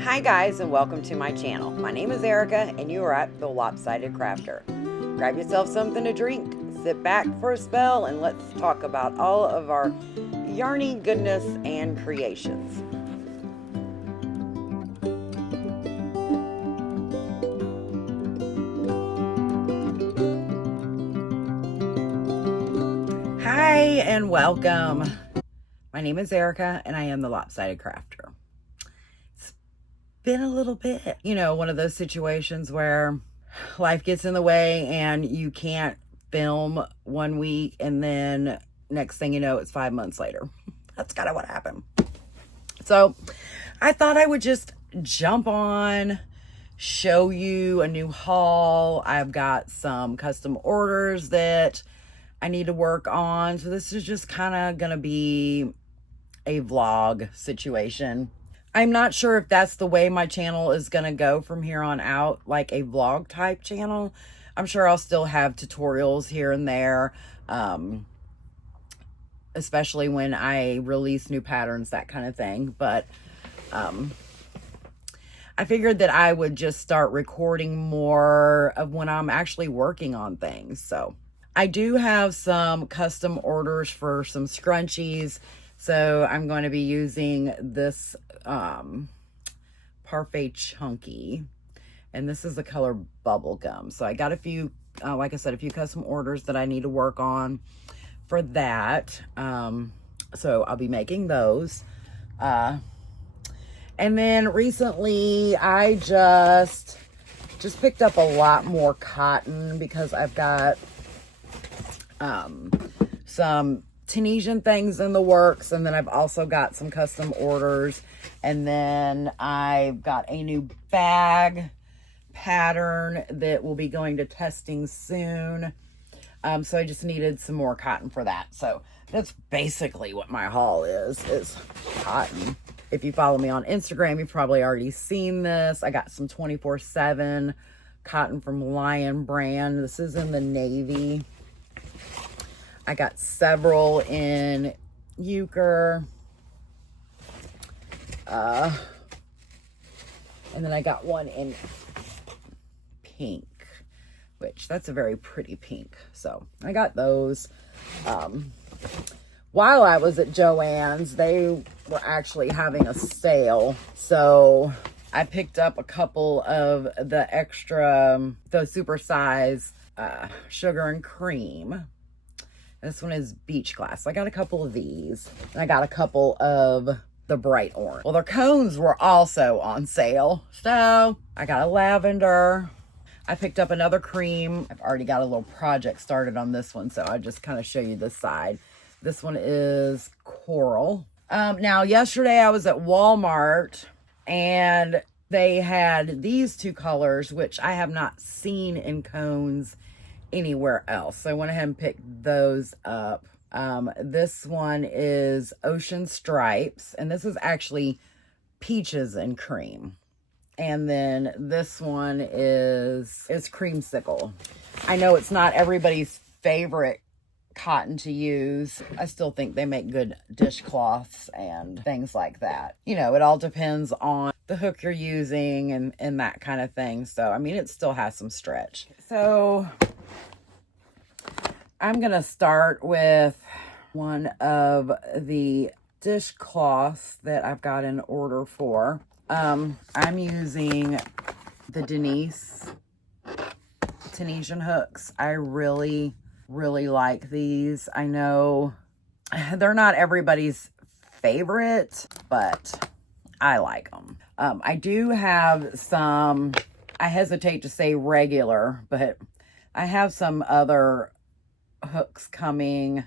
Hi guys, and welcome to my channel. My name is Erica and you are at the Lopsided Crafter. Grab yourself something to drink, sit back for a spell, and let's talk about all of our yarny goodness and creations. Hi and welcome. My name is Erica and I am the Lopsided Crafter. Been a little bit, one of those situations where life gets in the way and you can't film 1 week and then next thing you know, it's 5 months later. That's kind of what happened. So I thought I would just jump on, show you a new haul. I've got some custom orders that I need to work on. So this is just kind of going to be a vlog situation. I'm not sure if that's the way my channel is going to go from here on out, like a vlog type channel. I'm sure I'll still have tutorials here and there, especially when I release new patterns, that kind of thing. But I figured that I would just start recording more of when I'm actually working on things. So I do have some custom orders for some scrunchies. So I'm going to be using this Parfait Chunky, and this is the color Bubblegum. So I got a few, like I said, a few custom orders that I need to work on for that. So I'll be making those. And then recently I just picked up a lot more cotton because I've got some Tunisian things in the works, and then I've also got some custom orders, and then I've got a new bag pattern that will be going to testing soon. So I just needed some more cotton for that. So that's basically what my haul is cotton. If you follow me on Instagram, you've probably already seen this. I got some 24/7 cotton from Lion brand. This is in the navy. I got several in euchre. And then I got one in pink, which that's a very pretty pink. So I got those. While I was at Joann's, they were actually having a sale. So I picked up a couple of the extra, the super size sugar and cream. This one is beach glass. I got a couple of these, and I got a couple of the bright orange. Well, their cones were also on sale. So I got a lavender. I picked up another cream. I've already got a little project started on this one, so I just kind of show you this side. This one is coral. Now, yesterday I was at Walmart, and they had these two colors, which I have not seen in cones anywhere else. So I went ahead and picked those up. This one is Ocean Stripes, and this is actually peaches and cream. And then this one is creamsicle. I know it's not everybody's favorite cotton to use. I still think they make good dishcloths and things like that. It all depends on the hook you're using and that kind of thing. So, I mean, it still has some stretch. So I'm going to start with one of the dishcloths that I've got an order for. I'm using the Denise Tunisian hooks. I really, really like these. I know they're not everybody's favorite, but I like them. I do have some, I hesitate to say regular, but I have some other hooks coming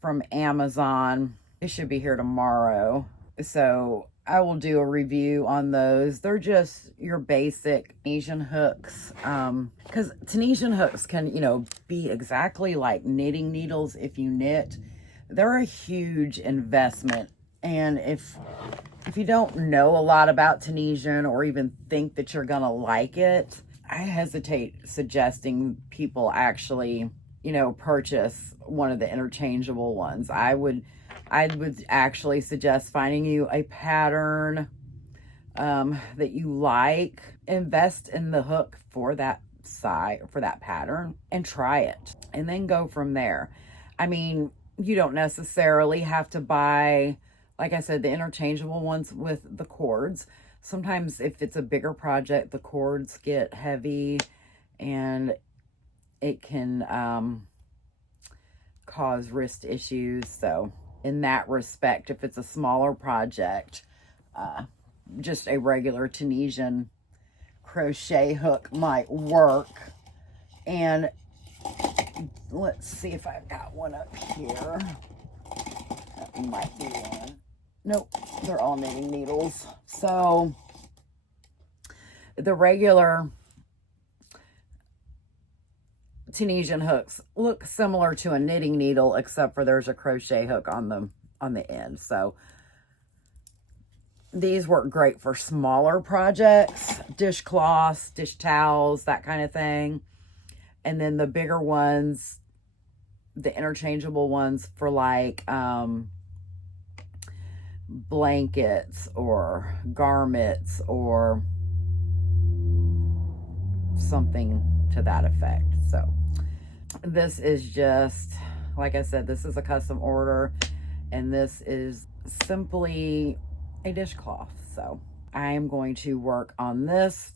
from Amazon. They should be here tomorrow. So I will do a review on those. They're just your basic Tunisian hooks. Because Tunisian hooks can, be exactly like knitting needles if you knit. They're a huge investment. And if you don't know a lot about Tunisian or even think that you're gonna like it, I hesitate suggesting people actually purchase one of the interchangeable ones. I would actually suggest finding you a pattern that you like, invest in the hook for that side, for that pattern, and try it, and then go from there. I mean, you don't necessarily have to buy, like I said, the interchangeable ones with the cords. Sometimes if it's a bigger project, the cords get heavy and it can cause wrist issues. So in that respect, if it's a smaller project, just a regular Tunisian crochet hook might work. And let's see if I've got one up here. That might be one. Nope, they're all knitting needles. So the regular Tunisian hooks look similar to a knitting needle, except for there's a crochet hook on the end. So these work great for smaller projects, dishcloths, dish towels, that kind of thing. And then the bigger ones, the interchangeable ones, for like blankets or garments or something to that effect. So this is just, like I said, this is a custom order, and this is simply a dishcloth. So I am going to work on this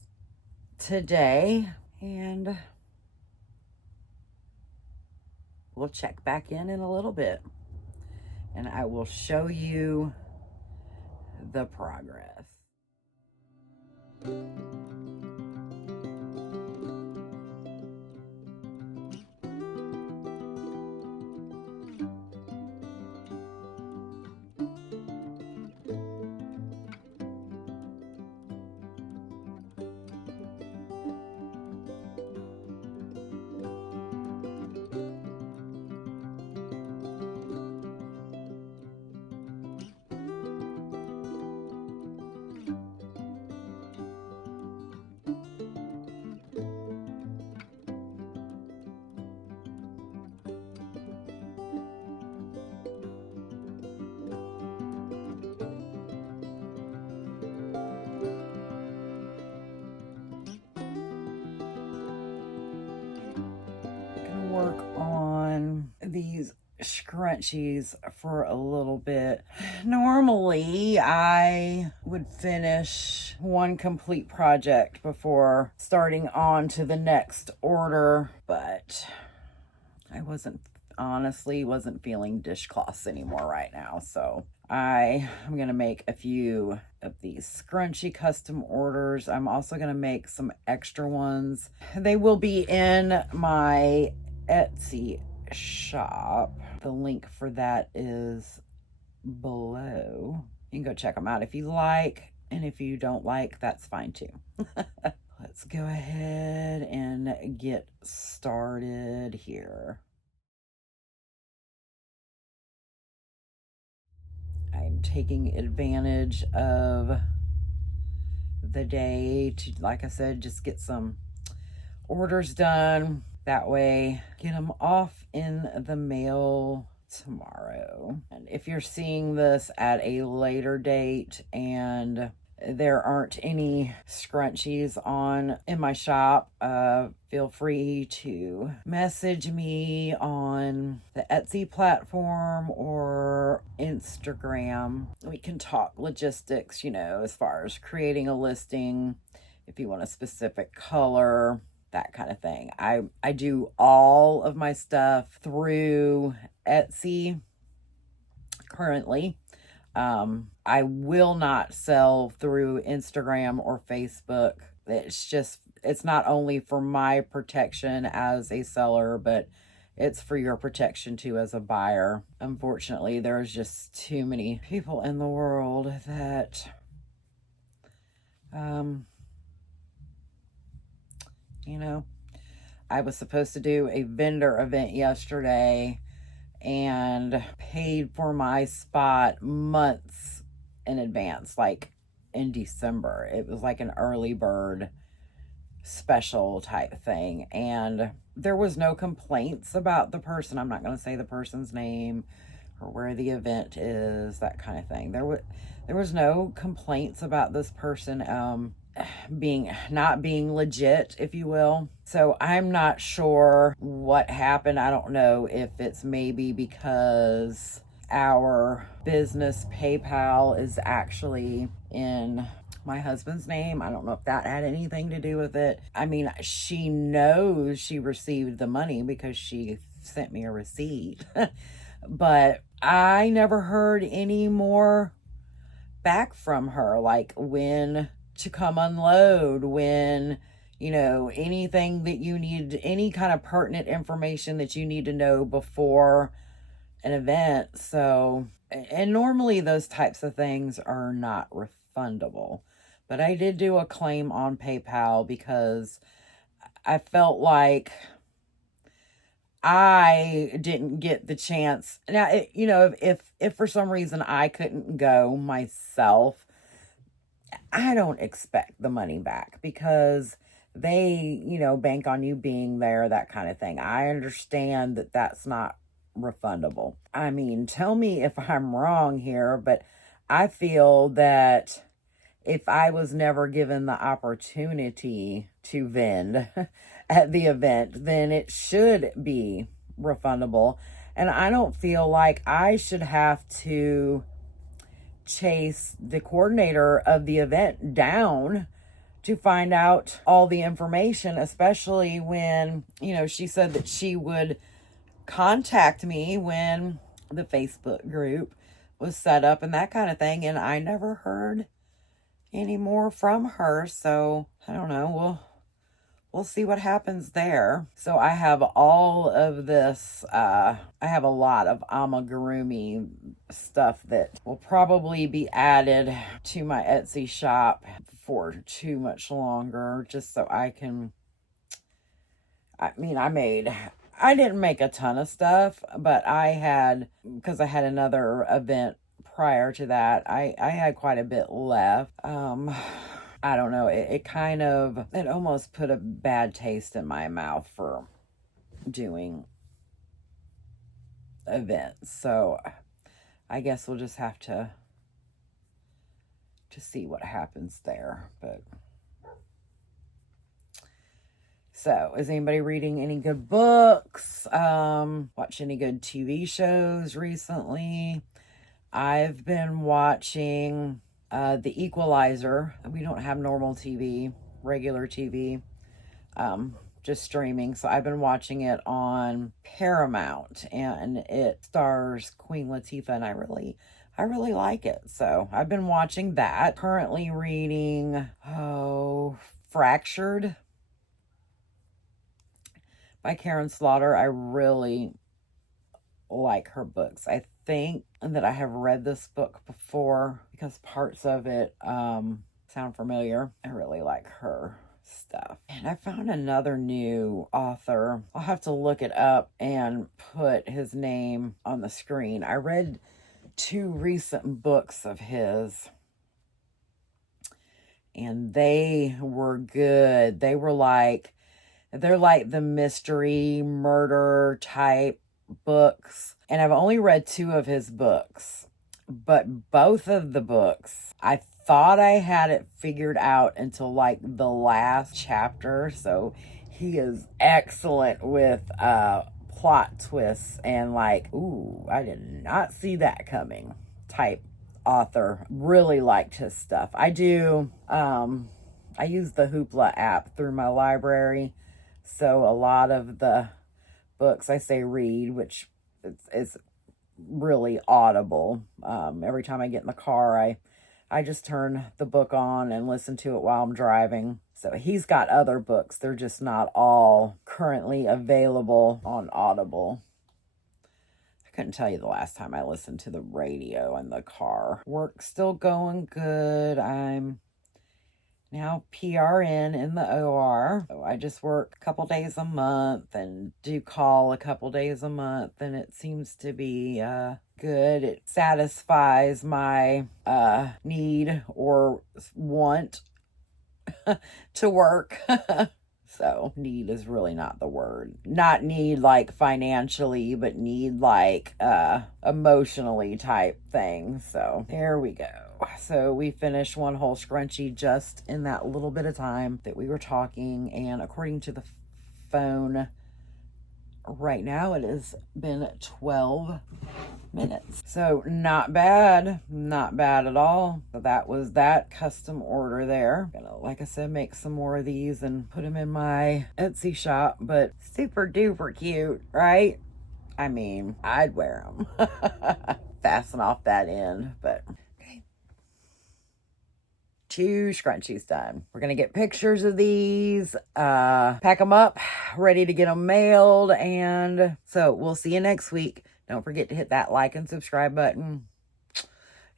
today, and we'll check back in a little bit, and I will show you the progress. Work on these scrunchies for a little bit. Normally I would finish one complete project before starting on to the next order, but I honestly wasn't feeling dishcloths anymore right now. So I'm gonna make a few of these scrunchie custom orders. I'm also gonna make some extra ones. They will be in my Etsy shop. The link for that is below. You can go check them out if you like, and if you don't like, that's fine too. Let's go ahead and get started here. I'm taking advantage of the day to, like I said, just get some orders done. That way, get them off in the mail tomorrow. And if you're seeing this at a later date and there aren't any scrunchies in my shop, feel free to message me on the Etsy platform or Instagram. We can talk logistics, as far as creating a listing, if you want a specific color, that kind of thing. I do all of my stuff through Etsy currently. I will not sell through Instagram or Facebook. It's not only for my protection as a seller, but it's for your protection too as a buyer. Unfortunately, there's just too many people in the world that I was supposed to do a vendor event yesterday and paid for my spot months in advance, like in December. It was like an early bird special type thing, and there was no complaints about the person. I'm not going to say the person's name or where the event is, that kind of thing. there was no complaints about this person not being legit, if you will. So I'm not sure what happened. I don't know if it's maybe because our business PayPal is actually in my husband's name. I don't know if that had anything to do with it. I mean, she knows she received the money because she sent me a receipt. But I never heard any more back from her, like when to come unload, when, you know, anything that you need, any kind of pertinent information that you need to know before an event. So, and normally those types of things are not refundable, but I did do a claim on PayPal because I felt like I didn't get the chance. Now, you know, if for some reason I couldn't go myself, I don't expect the money back because they, you know, bank on you being there, that kind of thing. I understand that that's not refundable. I mean, tell me if I'm wrong here, but I feel that if I was never given the opportunity to vend at the event, then it should be refundable. And I don't feel like I should have to chase the coordinator of the event down to find out all the information, especially when, you know, she said that she would contact me when the Facebook group was set up and that kind of thing. And I never heard any more from her. So I don't know. We'll see what happens there. So I have all of this, I have a lot of amigurumi stuff that will probably be added to my Etsy shop for too much longer, just so I can, I mean, I didn't make a ton of stuff, but I had, because I had another event prior to that, I had quite a bit left. I don't know, it almost put a bad taste in my mouth for doing events. So I guess we'll just have to see what happens there. But so, is anybody reading any good books? Watch any good TV shows recently? I've been watching The Equalizer. We don't have normal TV, regular TV, just streaming. So I've been watching it on Paramount, and it stars Queen Latifah, and I really like it. So I've been watching that. Currently reading, Fractured by Karen Slaughter. I really like her books. I think that I have read this book before because parts of it sound familiar. I really like her stuff. And I found another new author. I'll have to look it up and put his name on the screen. I read 2 recent books of his, and they were good. They're like the mystery murder type books. And I've only read 2 of his books, but both of the books, I thought I had it figured out until like the last chapter. So he is excellent with plot twists and like, ooh, I did not see that coming type author. Really liked his stuff. I use the Hoopla app through my library. So a lot of the books I say read, which is really audible. Every time I get in the car, I just turn the book on and listen to it while I'm driving. So he's got other books. They're just not all currently available on Audible. I couldn't tell you the last time I listened to the radio in the car. Work's still going good. I'm now PRN in the OR. So I just work a couple days a month and do call a couple days a month, and it seems to be good. It satisfies my need or want to work. So need is really not the word. Not need like financially, but need like emotionally type thing. So there we go. So we finished one whole scrunchie just in that little bit of time that we were talking. And according to the phone, right now it has been 12 minutes. So not bad. Not bad at all. So that was that custom order there. Gonna, like I said, make some more of these and put them in my Etsy shop. But super duper cute, right? I mean, I'd wear them. Fasten off that end, but okay. 2 scrunchies done. We're gonna get pictures of these, pack them up, ready to get them mailed, and so we'll see you next week. Don't forget to hit that like and subscribe button.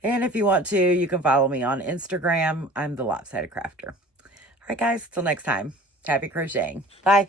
And if you want to, you can follow me on Instagram. I'm the Lopsided Crafter. All right, guys, till next time. Happy crocheting. Bye.